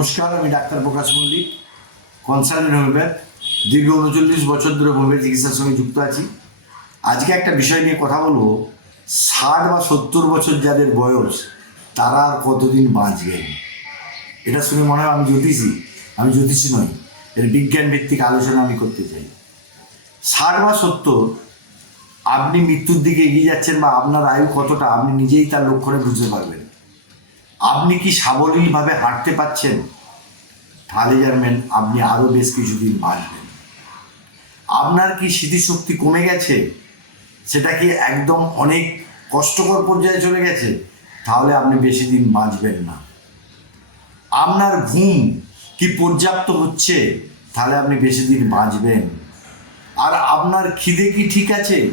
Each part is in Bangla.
নমস্কার, আমি doctor Prakash Mallick consultant homeopath দীর্ঘ উনচল্লিশ বছর ধরে হোমিওপ্যাথি চিকিৎসার সঙ্গে যুক্ত আছি। আজকে একটা বিষয় নিয়ে কথা বলব, ষাট বা সত্তর বছর যাদের বয়স, তারা আর কতদিন বাঁচবেন? এটা শুনে মনে হয় আমি জ্যোতিষী আমি জ্যোতিষী নই, এর বিজ্ঞান ভিত্তিক আলোচনা আমি করতে চাই। ষাট বা সত্তর, আপনি মৃত্যুর দিকে এগিয়ে যাচ্ছেন বা আপনার আয়ু কতটা, আপনি নিজেই তার লক্ষণে বুঝতে পারবেন। আপনি কি সাবলীলভাবে হাঁটতে পাচ্ছেন তাহলে জানবেন, আপনি আরও বেশ কিছুদিন বাঁচবেন। আপনার কি স্মৃতিশক্তি কমে গেছে? সেটা কি একদম অনেক কষ্টকর পর্যায়ে চলে গেছে? তাহলে আপনি বেশি দিন বাঁচবেন না। আপনার ঘুম কি পর্যাপ্ত হচ্ছে? তাহলে আপনি বেশি দিন বাঁচবেন। আর আপনার খিদে কি ঠিক আছে?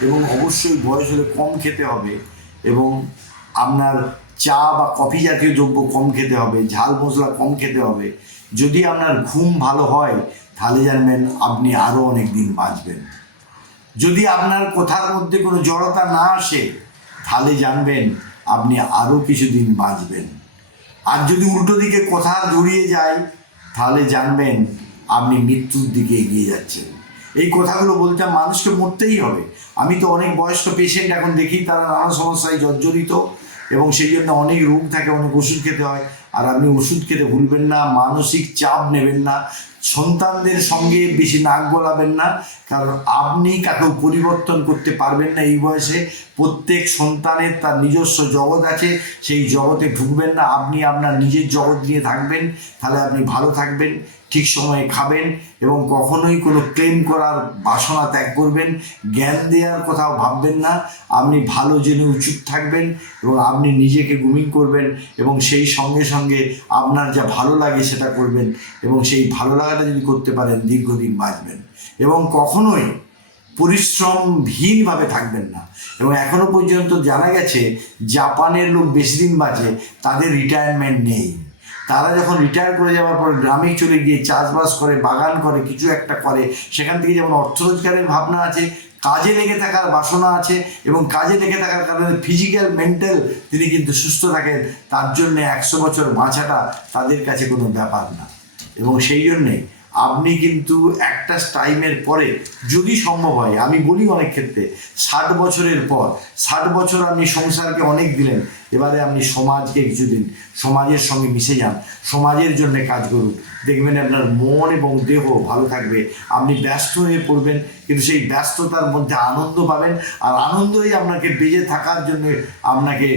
এবং অবশ্যই বয়স হলে কম খেতে হবে এবং আপনার চা বা কফি জাতীয় দ্রব্য কম খেতে হবে, ঝাল মশলা কম খেতে হবে। যদি আপনার ঘুম ভালো হয়, তাহলে জানবেন আপনি আরও অনেক দিন বাঁচবেন। যদি আপনার কথার মধ্যে কোনো জড়তা না আসে, তাহলে জানবেন আপনি আরও কিছুদিন বাঁচবেন। আর যদি উল্টো দিকে কথা জড়িয়ে যায়, তাহলে জানবেন আপনি মৃত্যুর দিকে এগিয়ে যাচ্ছেন। এই কথাগুলো বলতে মানুষকে মরতেই হবে। আমি তো অনেক বয়স্ক পেশেন্ট এখন দেখি, তারা নানা সমস্যায় জর্জরিত। এবং সেই জন্য অনেক রোগ থাকে, অনেক ওষুধ খেতে হয়। আর আপনি ওষুধ খেতে ভুলবেন না, মানসিক চাপ নেবেন না, সন্তানদের সঙ্গে বেশি নাক গলাবেন না, কারণ আপনি কাকেও পরিবর্তন করতে পারবেন না এই বয়সে। প্রত্যেক সন্তানের তার নিজস্ব জগৎ আছে, সেই জগতে ঢুকবেন না। আপনি আপনার নিজের জগৎ নিয়ে থাকবেন, তাহলে আপনি ভালো থাকবেন। ঠিক সময়ে খাবেন এবং কখনোই কোনো ক্লেম করার বাসনা ত্যাগ করবেন, জ্ঞান দেওয়ার কথাও ভাববেন না। আপনি ভালো জেনে উচিত থাকবেন এবং আপনি নিজেকে গুমিং করবেন এবং সেই সঙ্গে সঙ্গে আপনার যা ভালো লাগে সেটা করবেন এবং সেই ভালো লাগাটা যদি করতে পারেন, দীর্ঘদিন বাঁচবেন। এবং কখনোই পরিশ্রমহীনভাবে থাকবেন না। এবং এখনও পর্যন্ত জানা গেছে, জাপানের লোক বেশি দিন বাঁচে, তাদের রিটায়ারমেন্ট নেই। তারা যখন রিটায়ার করে যাওয়ার পর গ্রামে চলে গিয়ে চাষবাস করে, বাগান করে, কিছু একটা করে, সেখান থেকে যেমন অর্থ রোজগারের ভাবনা আছে, কাজে লেগে থাকার বাসনা আছে এবং কাজে লেগে থাকার কারণে ফিজিক্যাল মেন্টাল তিনি কিন্তু সুস্থ থাকেন, তার জন্যে একশো বছর বাঁচাটা তাদের কাছে কোনো ব্যাপার না। এবং সেই জন্যে আপনি কিন্তু একটা টাইমের পরে যদি সম্ভব হয়, আমি বলি অনেক ক্ষেত্রে, ষাট বছরের পর, ষাট বছর আপনি সংসারকে অনেক দিলেন, এবারে আপনি সমাজকে কিছু দিন সমাজের সঙ্গে মিশে যান, সমাজের জন্য কাজ করুন। দেখবেন আপনার মন এবং দেহ ভালো থাকবে, আপনি ব্যস্ত হয়ে পড়বেন, কিন্তু সেই ব্যস্ততার মধ্যে আনন্দ পাবেন, আর আনন্দই আপনাকে বেঁচে থাকার জন্য আপনাকে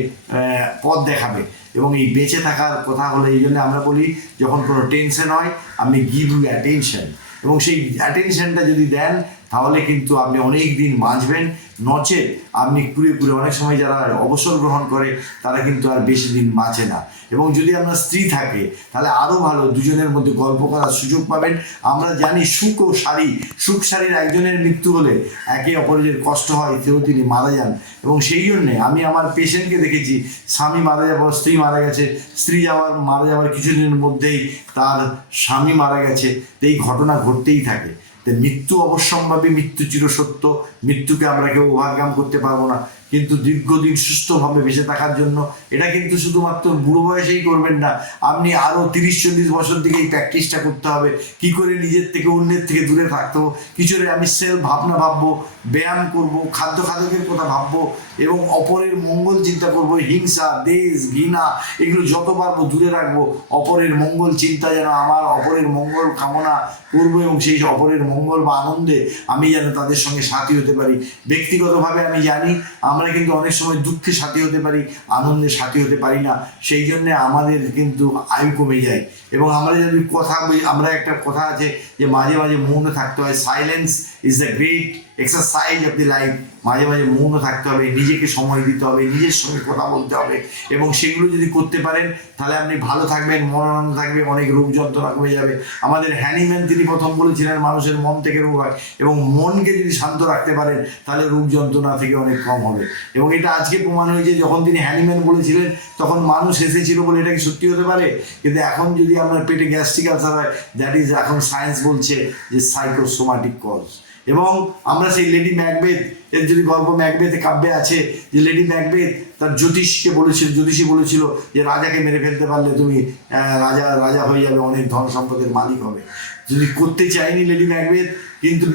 পথ দেখাবে। এবং এই বেঁচে থাকার কথা হলে এই জন্য আমরা বলি, যখন কোনো টেনশন হয়, আপনি গিভ ইউ অ্যাটেনশন এবং সেই অ্যাটেনশনটা যদি দেন তাহলে কিন্তু আপনি অনেক দিন বাঁচবেন। নচেত আপনি কুড়ে কুড়ে অনেক সময় যারা অবসর গ্রহণ করে, তারা কিন্তু আর বেশি দিন বাঁচে না। এবং যদি আপনার স্ত্রী থাকে, তাহলে আরও ভালো, দুজনের মধ্যে গল্প করার সুযোগ পাবেন। আমরা জানি সুখ ও শাড়ি, সুখ শাড়ির একজনের মৃত্যু হলে একে অপরের কষ্ট হয়, সেও তিনি মারা যান। এবং সেই জন্যে আমি আমার পেশেন্টকে দেখেছি, স্বামী মারা যাওয়ার স্ত্রী মারা গেছে, স্ত্রী যাওয়ার, মারা যাওয়ার কিছুদিনের মধ্যেই তার স্বামী মারা গেছে এই ঘটনা ঘটতেই থাকে। মৃত্যু অবশ্যম্ভাবী মৃত্যু চিরসত্য মৃত্যুকে আমরা কেউ ওভারকাম করতে পারব না। কিন্তু দীর্ঘদিন সুস্থভাবে বেঁচে থাকার জন্য এটা কিন্তু শুধুমাত্র বুড়ো বয়সেই করবেন না, আপনি আরও তিরিশ, চল্লিশ বছর দিকে এই প্র্যাকটিসটা করতে হবে, কি করে নিজের থেকে অন্যের থেকে দূরে থাকতে হবে কি করে আমি সেলফ ভাবনা ভাববো, ব্যায়াম করব, খাদ্য খাদকের কথা ভাববো, এবং অপরের মঙ্গল চিন্তা করব, হিংসা, দেশ, ঘৃণা, এগুলো যত পারব দূরে রাখব, অপরের মঙ্গল চিন্তা যেন আমার অপরের মঙ্গল কামনা করব এবং সেই অপরের মঙ্গল বা আনন্দে আমি যেন তাদের সঙ্গে সাথী হতে পারি। ব্যক্তিগতভাবে আমি জানি কিন্তু অনেক সময় দুঃখে সাথী হতে পারি, আনন্দে সাথী হতে পারি না। সেই জন্যে আমাদের কিন্তু আয়ু কমে যায়। এবং আমরা যদি কথা আমরা একটা কথা আছে যে মাঝে মাঝে মৌনে থাকতে হয় silence is the great exercise of the life মাঝে মাঝে মৌন থাকতে হবে, নিজেকে সময় দিতে হবে, নিজের সঙ্গে কথা বলতে হবে এবং সেগুলো যদি করতে পারেন, তাহলে আপনি ভালো থাকবেন মন আনন্দ থাকবে অনেক রোগ যন্ত্রণা কমে যাবে। আমাদের হ্যানিম্যান তিনি প্রথম বলেছিলেন, মানুষের মন থেকে রোগ হয় এবং মনকে যদি শান্ত রাখতে পারেন, তাহলে রোগ যন্ত্রণা থেকে অনেক কম হবে। এবং এটা আজকে প্রমাণ হয়েছে, যখন তিনি হ্যানিম্যান বলেছিলেন, তখন মানুষ এসেছিল বলে এটা কি সত্যি হতে পারে? কিন্তু এখন যদি আপনার পেটে গ্যাস্ট্রিক আলসার হয় দ্যাট ইজ এখন সায়েন্স বলছে যে সাইকোসোমাটিক কজ এবং আমরা সেই লেডি ম্যাকবেথ এর যদি গল্প ম্যাকবেথ কাব্যে আছে, যে লেডি ম্যাকবেথ তার জ্যোতিষকে বলেছিল, জ্যোতিষী বলেছিল যে রাজাকে মেরে ফেলতে পারলে তুমি রাজা রাজা হয়ে যাবে, অনেক ধন সম্পদের মালিক হবে। যদি করতে চায়নি লেডি ম্যাকবেথ, কিন্তু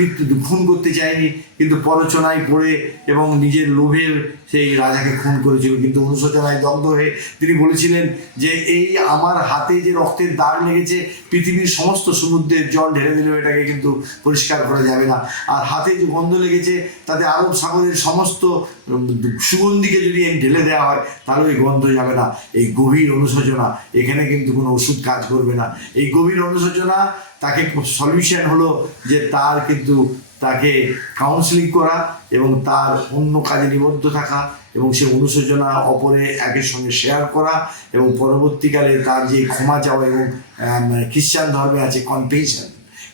খুন করতে চায়নি, কিন্তু পরচনায় পড়ে এবং নিজের লোভে সেই রাজাকে খুন করেছিল। কিন্তু অনুশোচনায় দগ্ধ হয়ে তিনি বলেছিলেন যে, এই আমার হাতে যে রক্তের দাগ লেগেছে, পৃথিবীর সমস্ত সমুদ্রের জল ঢেলে দিলেও এটাকে কিন্তু পরিষ্কার করা যাবে না। আর হাতে যে গন্ধ লেগেছে, তাতে আরব সাগরের সমস্ত সুগন্ধিকে যদি ঢেলে দেওয়া হয়, তাহলে ওই গন্ধ যাবে না। এই গভীর অনুশোচনা, এখানে কিন্তু কোনো ওষুধ কাজ করবে না। এই গভীর অনুশোচনা তাকে সলিউশন হলো যে তার কিন্তু তাকে কাউন্সিলিং করা এবং তার অন্য কাজে নিবদ্ধ থাকা এবং সে অনুশোচনা অপরে একের সঙ্গে শেয়ার করা এবং পরবর্তীকালে তার যে ক্ষমা চাওয়া এবং মানে খ্রিস্টান ধর্মে আছে কনফেশন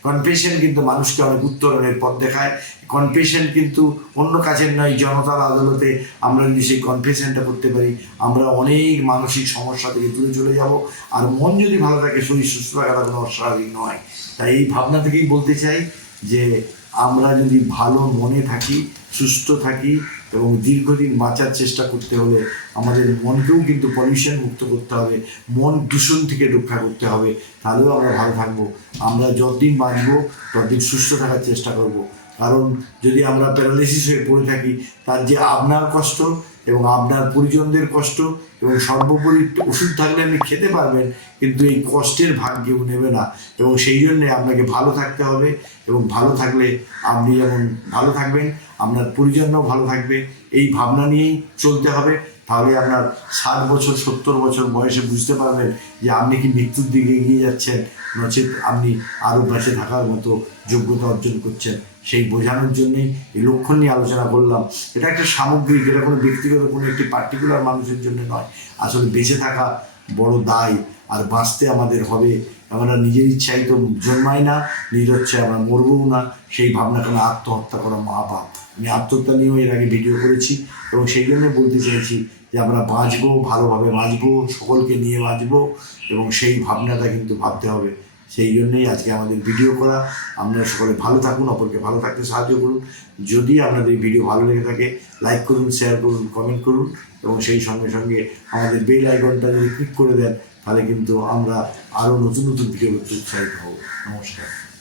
কনফেশন কিন্তু মানুষকে অনেক উত্তরণের পথ দেখায়। কনফেশন কিন্তু অন্য কাজের নয়, জনতার আদালতে আমরা যদি সেই কনফেশনটা করতে পারি, আমরা অনেক মানসিক সমস্যা থেকে দূরে চলে যাব। আর মন যদি ভালো থাকে, শরীর সুস্থ থাকাটা কোনো অস্বাভাবিক নয়। তাই এই ভাবনা থেকেই বলতে চাই যে, আমরা যদি ভালো মনে থাকি, সুস্থ থাকি এবং দীর্ঘদিন বাঁচার চেষ্টা করতে হলে আমাদের মনকেও কিন্তু পলিউশন মুক্ত করতে হবে, মন দূষণ থেকে রক্ষা করতে হবে, তাহলেও আমরা ভালো থাকব। আমরা যতদিন বাঁচবো, ততদিন সুস্থ থাকার চেষ্টা করব। কারণ যদি আমরা প্যারালাইসিস হয়ে পড়ে থাকি, তার যে আপনার কষ্ট এবং আপনার পরিজনদের কষ্ট এবং সর্বোপরি ওষুধ থাকলে আপনি খেতে পারবেন, কিন্তু এই কষ্টের ভাগ কেউ নেবে না। এবং সেই জন্যে আপনাকে ভালো থাকতে হবে এবং ভালো থাকলে আপনি যেমন ভালো থাকবেন, আপনার পরিজনরাও ভালো থাকবে। এই ভাবনা নিয়েই চলতে হবে। তাহলে আপনার ষাট বছর, সত্তর বছর বয়সে বুঝতে পারবেন যে আপনি কি মৃত্যুর দিকে এগিয়ে যাচ্ছেন, নচেত আপনি আরও বেঁচে থাকার মতো যোগ্যতা অর্জন করছেন। সেই বোঝানোর জন্যেই এই লক্ষণ নিয়ে আলোচনা করলাম। এটা একটা সামগ্রিক, এটা কোনো ব্যক্তিগত, কোনো একটি পার্টিকুলার মানুষের জন্য নয়। আসলে বেঁচে থাকা বড় দায় আর বাঁচতে আমাদের হবে। আমরা নিজের ইচ্ছাই তো জন্মাই না নিজের ইচ্ছায় আমরা মরবও না। সেই ভাবনা কেন আত্মহত্যা করা মহাপাপ। আমি আত্মহত্যা নিয়েও এর আগে ভিডিও করেছি এবং সেই জন্য বলতে চাইছি যে আমরা বাঁচবো, ভালোভাবে বাঁচবো, সকলকে নিয়ে বাঁচবো এবং সেই ভাবনাটা কিন্তু ভাবতে হবে। সেই জন্যই আজকে আমাদের ভিডিও করা। আপনারা সকলে ভালো থাকুন, অপরকে ভালো থাকতে সাহায্য করুন। যদি আপনাদের ভিডিও ভালো লেগে থাকে লাইক করুন শেয়ার করুন কমেন্ট করুন এবং সেই সঙ্গে সঙ্গে আমাদের বেল আইকনটা যদি ক্লিক করে দেন, তাহলে কিন্তু আমরা আরও নতুন নতুন ভিডিও করতে উৎসাহিত হব। নমস্কার।